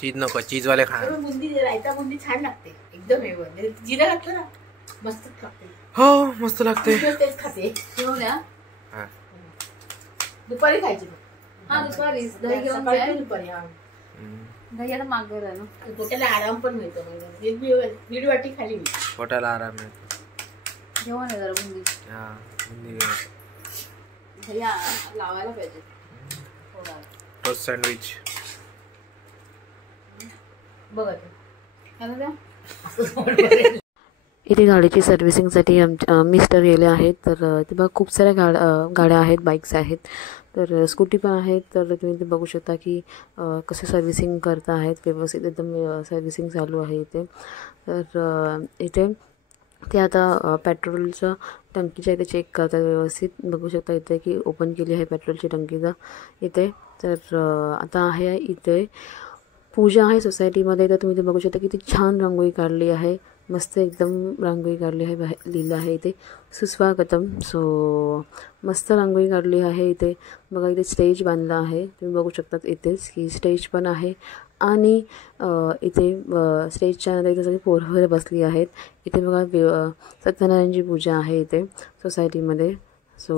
चीज नको, चीज वाले खा. बुंदी रायता बुंदी छान लागते एकदम. हे जिरा घातलं ना मस्त लागते. हो मस्त लागते. तेच खाते. घेऊन या दुपारी खायची. दुपारी दही घेऊन दुपारी. दही आता मागवलं ना, पोटाला आराम पण मिळतो. दीड वाटी खाली मी पोटाला आराम मिळतो. जेवण आहे जरा बुंदी. बुंदी दही लावायला पाहिजे. टोस्ट सँडविच बघा इथे गाडीची सर्व्हिसिंगसाठी मिस्टर गेले आहेत. तर इथे बघा खूप साऱ्या गाड्या आहेत, बाईक्स आहेत, तर स्कूटी पण आहेत. तर तुम्ही इथे बघू शकता की कसं सर्व्हिसिंग करता आहेत. व्यवस्थित एकदम सर्व्हिसिंग चालू आहे इथे. तर इथे ते आता पेट्रोलच्या टंकीच्या इथे चेक करतात व्यवस्थित. बघू शकता इथे की ओपन केली आहे पेट्रोलची टंकीचा इथे. तर आता आहे इथे पूजा आहे सोसायटीमध्ये. तर तुम्ही इथे बघू शकता किती छान रांगोळी काढली आहे. मस्त एकदम रांगोळी काढली आहे. लिहिलं आहे इथे सुस्वागतम. सो मस्त रांगोळी काढली आहे इथे. बघा इथे स्टेज बांधला आहे. तुम्ही बघू शकता इथेच की स्टेज पण आहे. आणि इथे स्टेजच्या नंतर इथे सगळी पोरं वगैरे बसली आहेत. इथे बघा सत्यनारायणची पूजा आहे इथे सोसायटीमध्ये. सो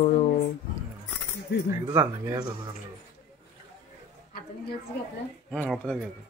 हाताने घेतलं.